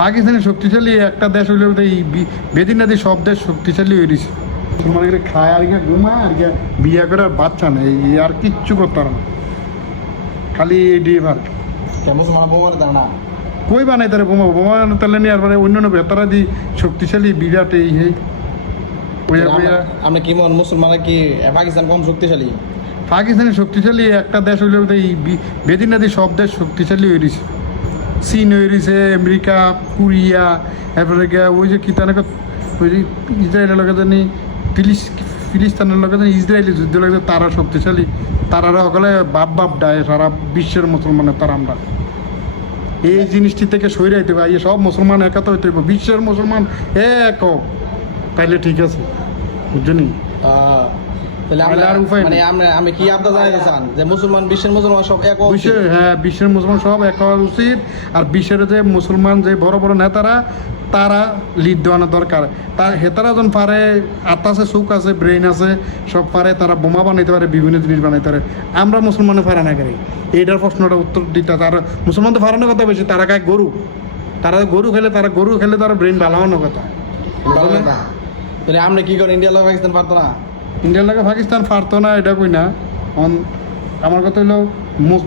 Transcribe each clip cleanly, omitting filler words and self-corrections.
পাকিস্তানি শক্তিশালী একটা দেশ হইলে এই বেদিন নাদি সব দেশ শক্তিশালী হয়ে দিছে। মুসলমানকে খায় আর গিয়ে ঘুমায় আর গিয়ে বিয়ে করে আর বাচ্চা নেই, আর কিচ্ছু করতে পারে না, খালি এই ড্রাইভার। মুসলমান বোমা না কই বানাই তারা বোমা বোমা তাহলে নিয়ে আর মানে অন্যান্য ভেতরা দি শক্তিশালী বিরাট এই আপনি কি মন মুসলমান কি পাকিস্তান কম শক্তিশালী? পাকিস্তানি শক্তিশালী একটা দেশ হইলে এই বেদিন নাদি সব দেশ শক্তিশালী হয়ে দিছে। চীন হয়ে দিছে, আমেরিকা, কোরিয়া, এরপরে ওই যে কিতানাকে ওই যে ইসরায়েলের লোকে জানি ফিলিস্তানের লোকে জানি ইসরায়েলি যুদ্ধ লাগে, তারা শক্তিশালী, তারা সকলে বাপ ডায় সারা বিশ্বের মুসলমানের তারা। আমরা এই জিনিসটি থেকে সরে আইতে হবে, এই সব মুসলমান একাত হইতে হবে, বিশ্বের মুসলমান এক তাইলে ঠিক আছে, বুঝছেনি? আমি কি আপনার জানাতে চান যে মুসলমান বিশ্বের মুসলমান সব এক? হ্যাঁ, বিশ্বের মুসলমান সব এক হওয়া উচিত। আর বিশ্বের যে মুসলমান যে বড় বড় নেতারা তারা লিড দেওয়ানো দরকার। তার হেতারা যখন পারে, আত্মা আছে, চোখ আছে, ব্রেইন আছে, সব পারে, তারা বোমা বানাইতে পারে, বিভিন্ন জিনিস বানাইতে পারে। আমরা মুসলমানে পারে না করি, এইটার প্রশ্নটা উত্তর দিতে। তারা মুসলমান তো পারানোর কথা বেশি, তারা গায়ে গরু, তারা গরু খেলে তারা ব্রেইন ভালো হওয়ার কথা। তাহলে আমরা কি করেন? ইন্ডিয়া লোক পাকিস্তান পারতো না? ইন্ডিয়ার লাগে পাকিস্তান পারতো না এটা কই না। আমার কথা হলো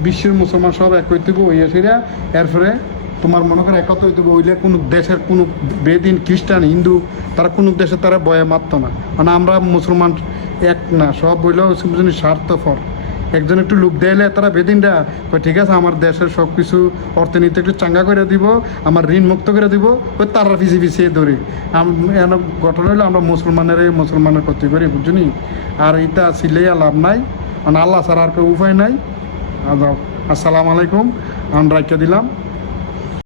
বিশ্বের মুসলমান সব এক হইতে হবে, ওই সেরা এরপরে তোমার মনে করে একত্র হইতে হবে। ওইলে কোনো দেশের কোনো বেদিন, খ্রিস্টান, হিন্দু, তারা কোনো দেশে তারা বয়ে মারতো না। মানে আমরা মুসলমান এক না, সব বইলেও স্বার্থপর। একজন একটু লোক দিলে তারা বেদিনটা ঠিক আছে, আমার দেশের সব কিছু অর্থনীতি একটু চাঙ্গা করে দিব, আমার ঋণ মুক্ত করে দিব, ওই তারা পিছিয়ে ধরি। ঘটনা হলো আমরা মুসলমানের ক্ষতি করি, বুঝলি? আর এটা ছিলেই লাভ নাই, মানে আল্লাহ ছাড়া আর কেউ উপায় নাই। আসসালামু আলাইকুম, আমরা রাখিয়ে দিলাম।